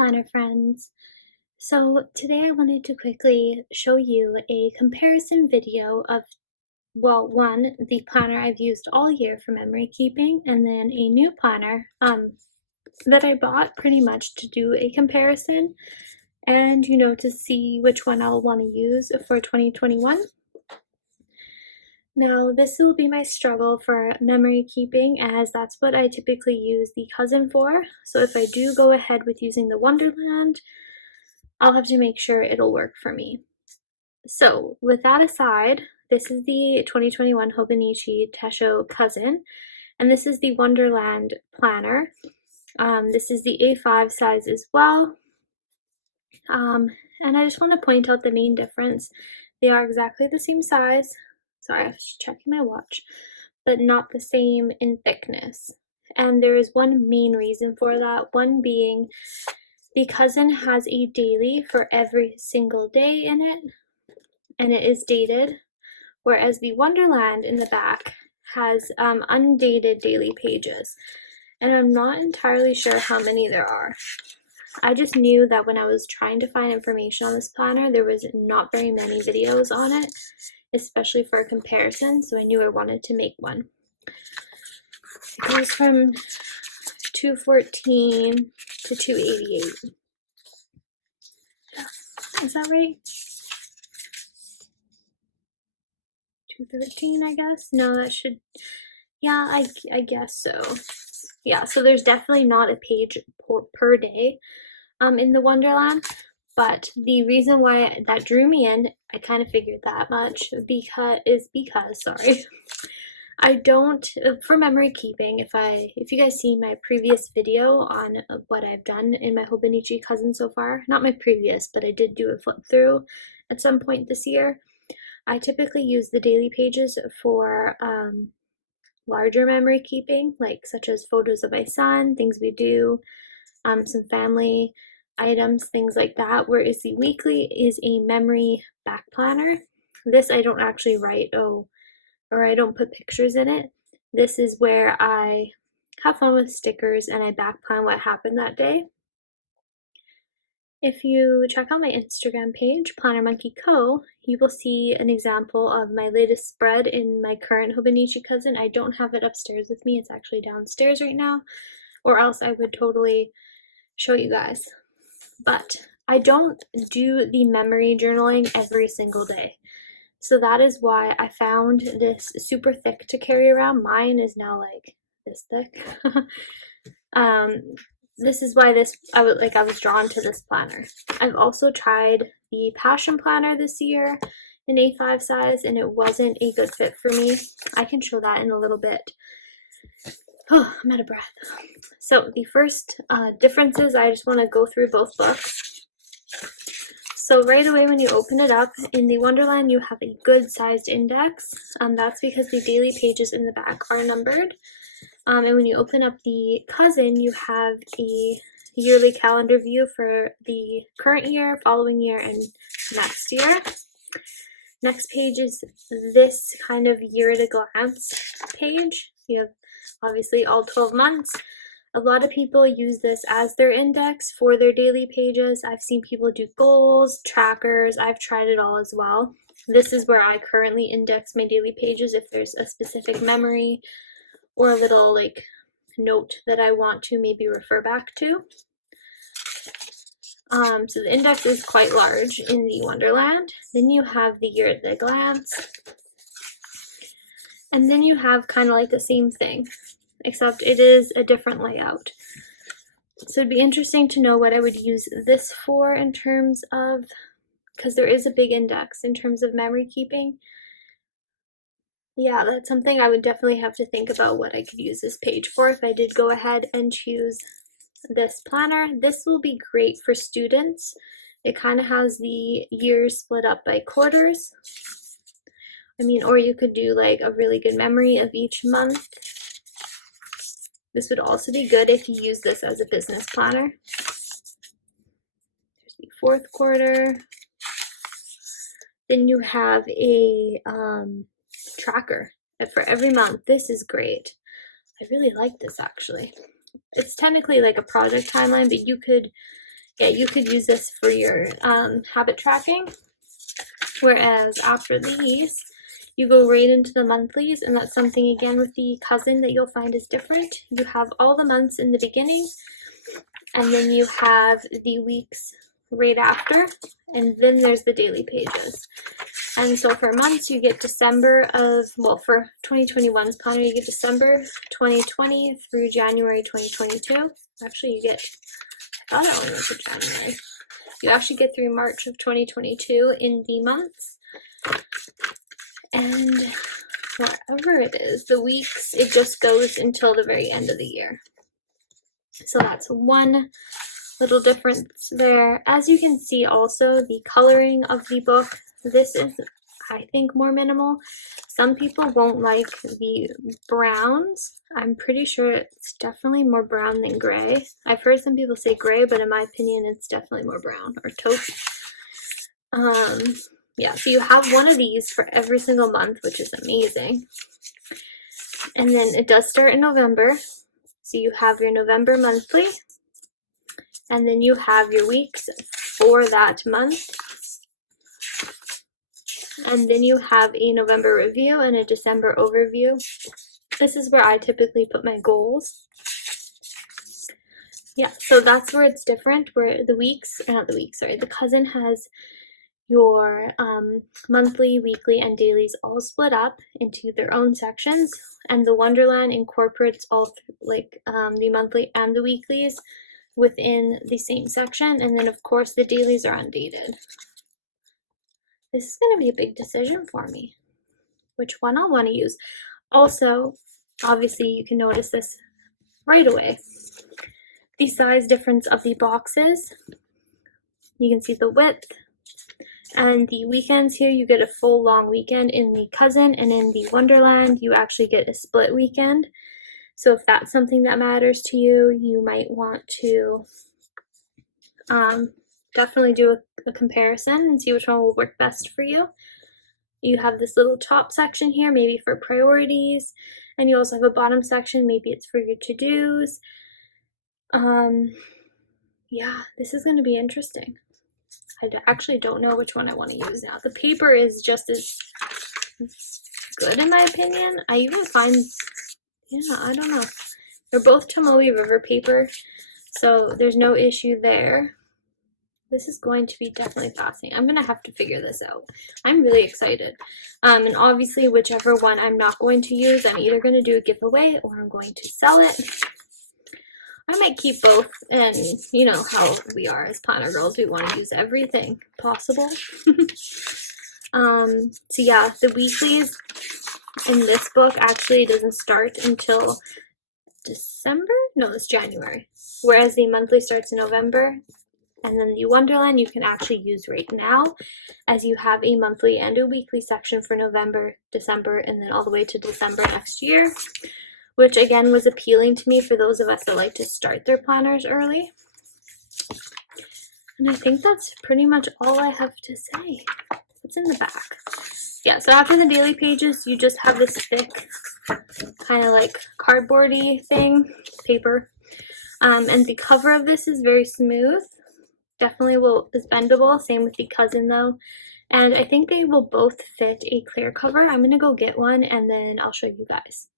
planner friends. So today I wanted to quickly show you a comparison video of, well, one, the planner I've used all year for memory keeping, and then a new planner that I bought pretty much to do a comparison and, to see which one I'll want to use for 2021. Now, this will be my struggle for memory keeping, as that's what I typically use the Cousin for. So if I do go ahead with using the Wonderland, I'll have to make sure it'll work for me. So with that aside, this is the 2021 Hobonichi Cousin, and this is the Wonderland planner. This is the A5 size as well. And I just want to point out the main difference. They are exactly the same size. Sorry, I was checking my watch, but not the same in thickness. And there is one main reason for that, one being the Cousin has a daily for every single day in it, and it is dated, whereas the Wonderland in the back has undated daily pages. And I'm not entirely sure how many there are. I just knew that when I was trying to find information on this planner, there was not very many videos on it, especially for a comparison, so I knew I wanted to make one. It goes from 214 to 288. Is that right? 213, I guess? No, that should, yeah, I guess so. Yeah, so there's definitely not a page per day in the Wonderland, but the reason why that drew me in, I kind of figured that much, because sorry, I don't, for memory keeping, if you guys see my previous video on what I've done in my Hobonichi Cousin so far, not my previous, but I did do a flip through at some point this year, I typically use the daily pages for larger memory keeping, like such as photos of my son, things we do, some family items, things like that, whereas the weekly is a memory back planner. This I don't actually write, or I don't put pictures in it. This is where I have fun with stickers and I back plan what happened that day. If you check out my Instagram page, Plannermonkeyco, you will see an example of my latest spread in my current Hobonichi Cousin. I don't have it upstairs with me, it's actually downstairs right now, or else I would totally show you guys. But I don't do the memory journaling every single day. So that is why I found this super thick to carry around. Mine is now like this thick. This is why I was drawn to this planner. I've also tried the Passion Planner this year in A5 size, and it wasn't a good fit for me. I can show that in a little bit. Oh, I'm out of breath. So the first differences, I just want to go through both books. So right away when you open it up, in the Wonderland you have a good sized index. That's because the daily pages in the back are numbered. And when you open up the Cousin, you have a yearly calendar view for the current year, following year, and next year. Next page is this kind of year at a glance page. You have obviously all 12 months. A lot of people use this as their index for their daily pages. I've seen people do goals, trackers. I've tried it all as well. This is where I currently index my daily pages if there's a specific memory or a little like note that I want to maybe refer back to. So the index is quite large in the Wonderland. Then you have the year at a glance. And then you have kind of like the same thing, except it is a different layout. So it'd be interesting to know what I would use this for in terms of, because there is a big index in terms of memory keeping. Yeah, that's something I would definitely have to think about what I could use this page for if I did go ahead and choose this planner. This will be great for students. It kind of has the years split up by quarters. I mean, or you could do like a really good memory of each month. This would also be good if you use this as a business planner. There's the fourth quarter. Then you have a tracker for every month. This is great. I really like this actually. It's technically like a project timeline, but you could yeah, you could use this for your habit tracking. Whereas after these, you go right into the monthlies, and that's something again with the Cousin that you'll find is different. You have all the months in the beginning, and then you have the weeks right after, and then there's the daily pages. And so for months, you get December of, well, for 2021's planner, you get December 2020 through January 2022. Actually, you get, I thought I only went to January. You actually get through March of 2022 in the months. And whatever it is, the weeks, it just goes until the very end of the year. So that's one little difference there. As you can see also, the coloring of the book, this is, I think, more minimal. Some people won't like the browns. I'm pretty sure it's definitely more brown than gray. I've heard some people say gray, but in my opinion, it's definitely more brown or taupe. Yeah, so you have one of these for every single month, which is amazing. And then it does start in November. So you have your November monthly, and then you have your weeks for that month. And then you have a November review and a December overview. This is where I typically put my goals. Yeah, so that's where it's different, where the weeks, or not the weeks, sorry, the Cousin has your monthly, weekly, and dailies all split up into their own sections, and the Wonderland incorporates all the monthly and the weeklies within the same section, and then of course the dailies are undated. This is going to be a big decision for me, which one I'll want to use. Also, obviously you can notice this right away. The size difference of the boxes. You can see the width. And the weekends here, you get a full long weekend in the Cousin, and in the Wonderland, you actually get a split weekend. So if that's something that matters to you, you might want to definitely do a comparison and see which one will work best for you. You have this little top section here, maybe for priorities, and you also have a bottom section, maybe it's for your to-dos. Yeah, this is going to be interesting. I actually don't know which one I want to use now. The paper is just as good in my opinion. I even find, yeah, I don't know. They're both Tomoe River paper, so there's no issue there. This is going to be definitely fascinating. I'm going to have to figure this out. I'm really excited. And obviously, whichever one I'm not going to use, I'm either going to do a giveaway or I'm going to sell it. I might keep both, and you know how we are as planner girls, we want to use everything possible. So yeah, the weeklies in this book actually doesn't start until December? No, it's January. Whereas the monthly starts in November. And then the Wonderland you can actually use right now, as you have a monthly and a weekly section for November, December, and then all the way to December next year, which again was appealing to me for those of us that like to start their planners early. And I think that's pretty much all I have to say. What's in the back? Yeah, so after the daily pages, you just have this thick, kind of like cardboardy thing, paper. And the cover of this is very smooth. Definitely is bendable. Same with the Cousin though. And I think they will both fit a clear cover. I'm going to go get one and then I'll show you guys.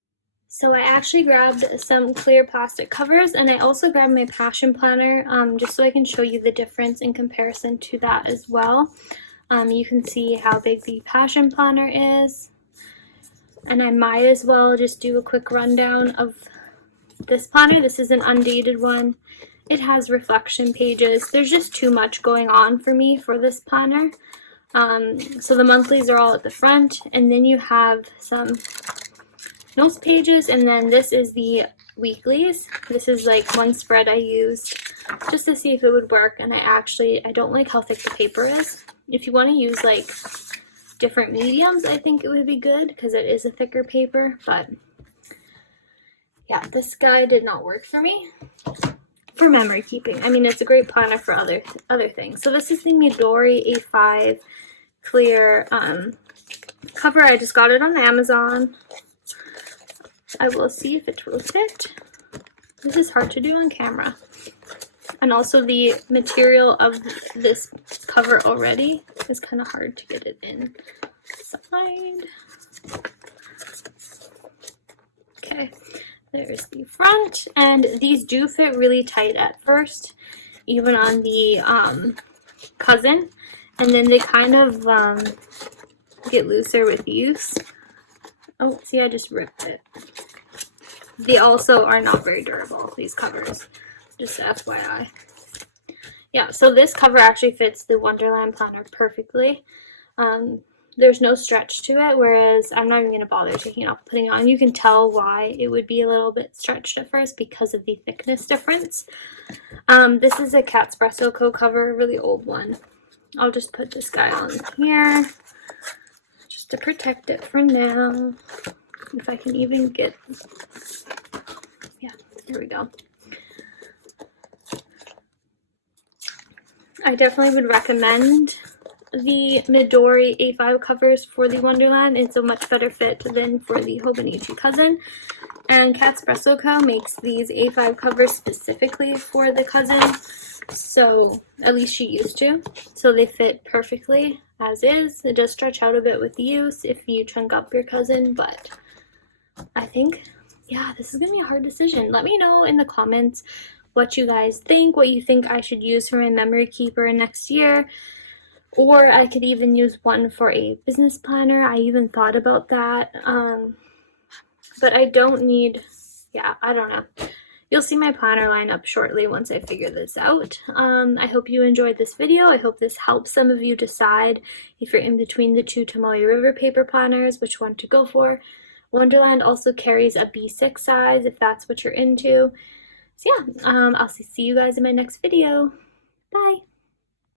So I actually grabbed some clear plastic covers, and I also grabbed my Passion Planner just so I can show you the difference in comparison to that as well. You can see how big the Passion Planner is. And I might as well just do a quick rundown of this planner. This is an undated one. It has reflection pages. There's just too much going on for me for this planner. So the monthlies are all at the front, and then you have some notes pages, and then this is the weeklies. This is like one spread I used just to see if it would work, and I don't like how thick the paper is. If you want to use like different mediums, I think it would be good because it is a thicker paper, but yeah, this guy did not work for me for memory keeping. I mean, it's a great planner for other things. So this is the Midori A5 clear cover. I just got it on Amazon. I will see if it will fit. This is hard to do on camera. And also the material of this cover already is kind of hard to get it in. Side. Okay, there's the front, and these do fit really tight at first, even on the Cousin, and then they kind of get looser with use. Oh, see, I just ripped it. They also are not very durable, these covers, just FYI. Yeah, so this cover actually fits the Wonderland planner perfectly. There's no stretch to it, whereas I'm not even going to bother taking it off, putting it on. You can tell why it would be a little bit stretched at first because of the thickness difference. This is a Plannermonkeyco cover, a really old one. I'll just put this guy on here just to protect it for now. If I can even get, yeah, there we go. I definitely would recommend the Midori A5 covers for the Wonderland. It's a much better fit than for the Hobonichi Cousin. And Plannermonkeyco makes these A5 covers specifically for the Cousin. So, at least she used to. So they fit perfectly as is. It does stretch out a bit with use if you chunk up your Cousin, but I think, yeah, this is going to be a hard decision. Let me know in the comments what you guys think, what you think I should use for my memory keeper next year. Or I could even use one for a business planner. I even thought about that. But I don't need, yeah, I don't know. You'll see my planner line up shortly once I figure this out. I hope you enjoyed this video. I hope this helps some of you decide if you're in between the two Tomoe River paper planners, which one to go for. Wonderland also carries a B6 size if that's what you're into. So yeah, I'll see you guys in my next video. Bye!